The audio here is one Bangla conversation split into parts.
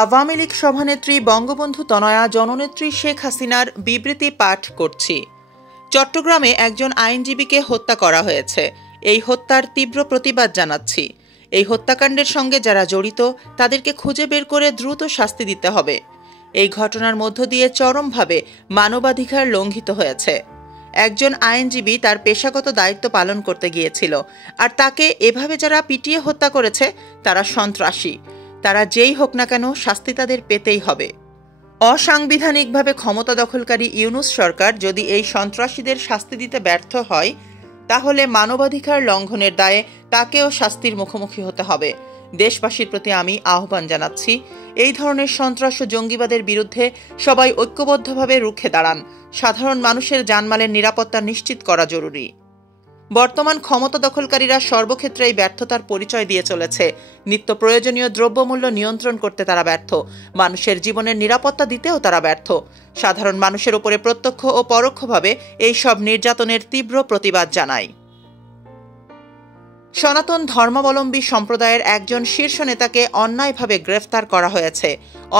আওয়ামী লীগ সভানেত্রী বঙ্গবন্ধু তনয়া জননেত্রী শেখ হাসিনার বিবৃতি পাঠ করছি। চট্টগ্রামে একজন আইনজীবীকে হত্যা করা হয়েছে। এই হত্যার তীব্র প্রতিবাদ জানাচ্ছি। এই হত্যাকাণ্ডের সঙ্গে যারা জড়িত তাদেরকে খুঁজে বের করে দ্রুত শাস্তি দিতে হবে। এই ঘটনার মধ্য দিয়ে চরমভাবে মানবাধিকার লঙ্ঘিত হয়েছে। একজন আইনজীবী তার পেশাগত দায়িত্ব পালন করতে গিয়েছিল, আর তাকে এভাবে যারা পিটিয়ে হত্যা করেছে তারা সন্ত্রাসী। তারা যেই হোক না কেন শাস্তি তাদের পেতেই হবে। অসাংবিধানিকভাবে ক্ষমতা দখলকারী ইউনূস সরকার যদি এই সন্ত্রাসীদের শাস্তি দিতে ব্যর্থ হয়, তাহলে মানবাধিকার লঙ্ঘনের দায়ে তাকেও শাস্তির মুখোমুখি হতে হবে। দেশবাসীর প্রতি আমি আহ্বান জানাচ্ছি, এই ধরনের সন্ত্রাস ও জঙ্গিবাদের বিরুদ্ধে সবাই ঐক্যবদ্ধভাবে রুখে দাঁড়ান। সাধারণ মানুষের জানমালের নিরাপত্তা নিশ্চিত করা জরুরি। বর্তমান ক্ষমতা দখলকারীরা সর্বক্ষেত্রেই ব্যর্থতার পরিচয় দিয়ে চলেছে। নিত্য প্রয়োজনীয় দ্রব্যমূল্য নিয়ন্ত্রণ করতে তারা ব্যর্থ, মানুষের জীবনের নিরাপত্তা দিতেও তারা ব্যর্থ। সাধারণ মানুষের উপরে প্রত্যক্ষ ও পরোক্ষভাবে এই সব নির্যাতনের তীব্র প্রতিবাদ জানাই। সনাতন ধর্মাবলম্বী সম্প্রদায়ের একজন শীর্ষ নেতাকে অন্যায়ভাবে গ্রেফতার করা হয়েছে।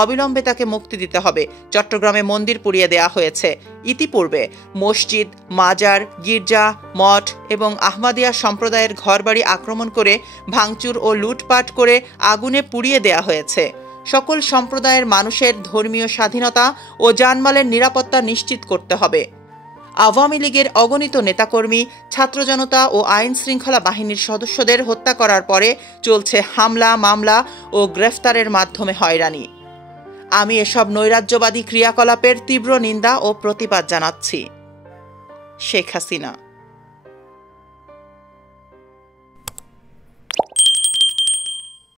অবিলম্বে তাকে মুক্তি দিতে হবে। চট্টগ্রামে মন্দির পুড়িয়ে দেয়া হয়েছে। ইতিপূর্বে মসজিদ, মাজার, গির্জা, মঠ এবং আহমাদিয়া সম্প্রদায়ের ঘরবাড়ি আক্রমণ করে ভাঙচুর ও লুটপাট করে আগুনে পুড়িয়ে দেয়া হয়েছে। সকল সম্প্রদায়ের মানুষের ধর্মীয় স্বাধীনতা ও জানমালের নিরাপত্তা নিশ্চিত করতে হবে। আওয়ামী লীগের অগণিত নেতাকর্মী, ছাত্র জনতা ও আইন শৃঙ্খলা বাহিনীর সদস্যদের হত্যা করার পরে চলছে হামলা, মামলা ও গ্রেফতারের মাধ্যমে হয়রানি। আমি এসব নৈরাজ্যবাদী ক্রিয়াকলাপের তীব্র নিন্দা ও প্রতিবাদ জানাচ্ছি। শেখ হাসিনা।